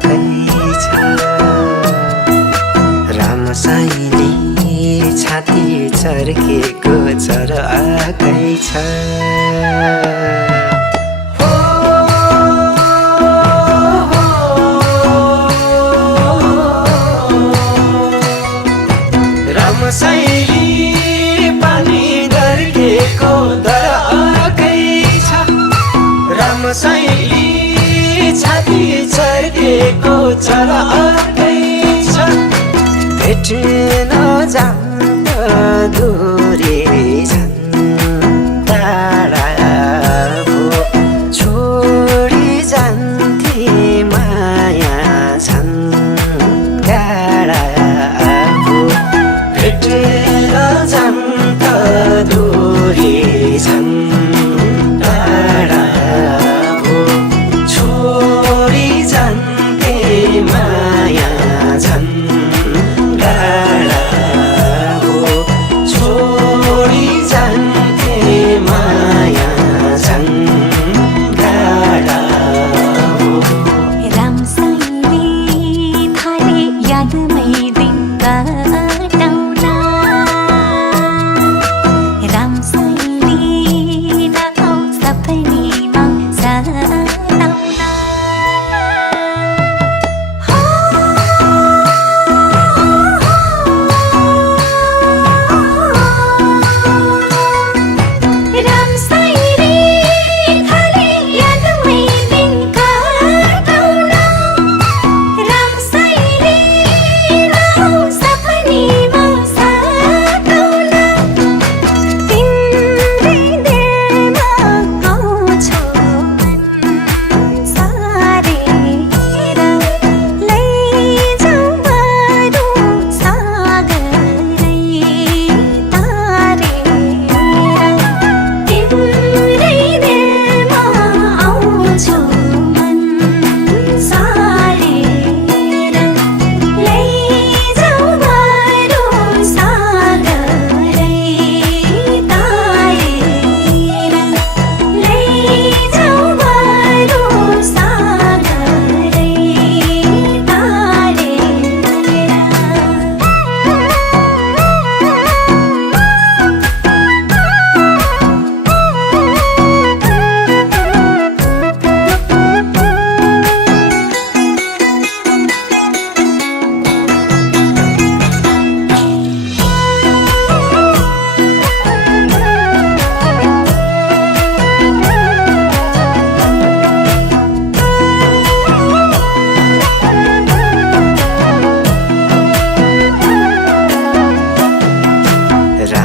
आकै छ रामसाईले छाती चर्केको चर आकै छ रामसाईले पानी दर्केको दर आकै छ रामसाईले छाती चर्केको चर आकै छ भेट्न जाँदा दूरी छन् टाढा भो छोडी जान्थे माया छन् गाडा भो भेट्न जाँदा दूरी छन् टाढा भो छोडी जान्थे माया छन्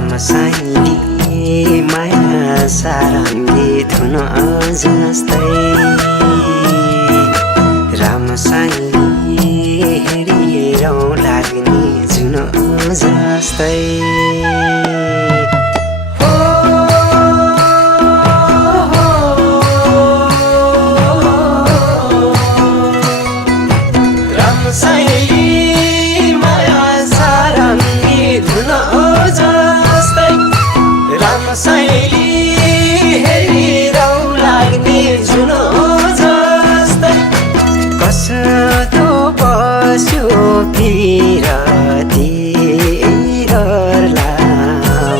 रामसाईले माया सारङ्गी धुन जस्तै रामसाईले हेरिरौँ लाग्ने जुन जस्तै रामसाईले माया सारङ्गी धुन जस्तै रामसाईले हेरिरौँ लाग्ने जुन जस्तै कस्तो बस्यो पिरती लामो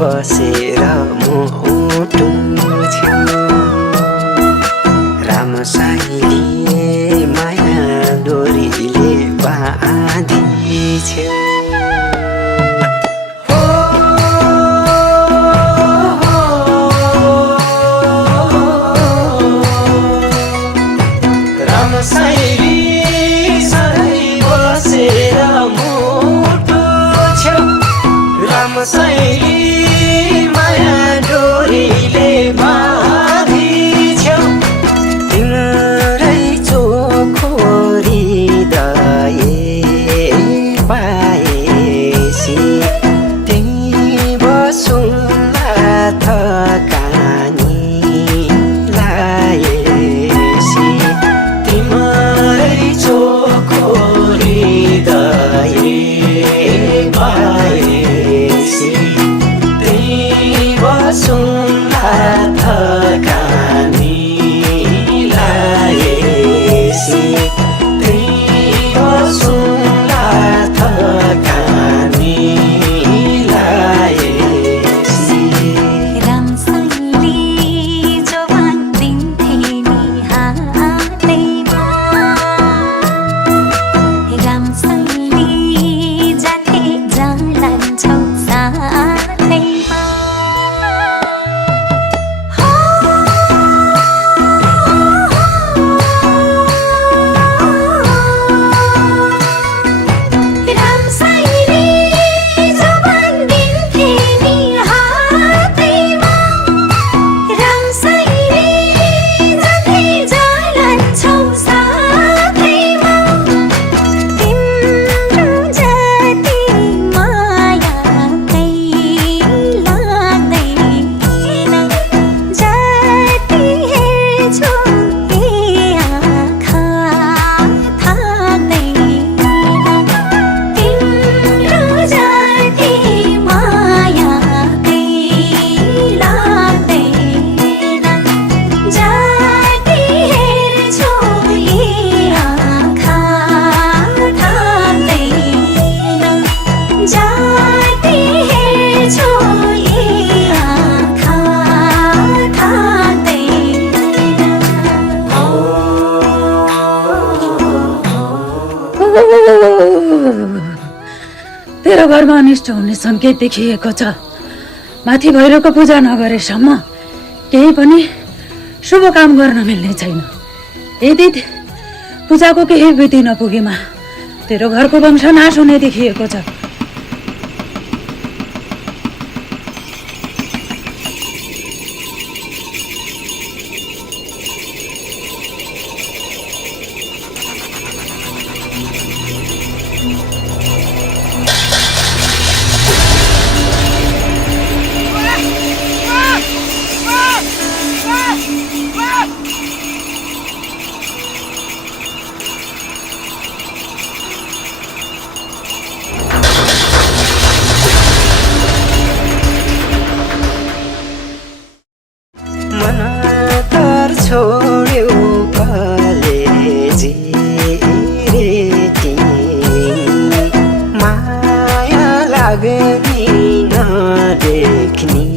बसेर मुटु छेउ रामसाईले माया डोरीले बाँधिछेउ रामसाईले माया डोरीले बाँधिछेउ तिम्रै चोखो हृदय पाएसी त्यही बसौँला थकानी लाएसी तिम्रै चोखो हृदय पाएसी बसौँला थकानी लाएसी बसौँला थकानी लाएसी रामसाईले जवान दिन्थे नि हातैमा रामसाईले जाने जान्छौ साथैमा रामसाईले जवान दिन्थे नि हातैमा रामसाईले जाने जान्छौ साथैमा तिम्रो जति माया कहीँ लाग्दैन जति हेर्छु ए आँखा थाक्दैन तिम्रो जति माया कहीँ लाग्दैन जति हेर्छु ए आँखा थाक्दैन जति हेर्छु ए आँखा तेरो घरमा अनिष्ट हुने सङ्केत देखिएको छ माथि भैरवको पूजा नगरेसम्म केही पनि शुभ काम गर्न मिल्ने छैन यदि पूजाको केही विधि नपुगेमा तेरो घरको वंशनाश हुने देखिएको छ मन तर छोड्यौ कलेजी रे तिमी माया लाग्ने नदेख्ने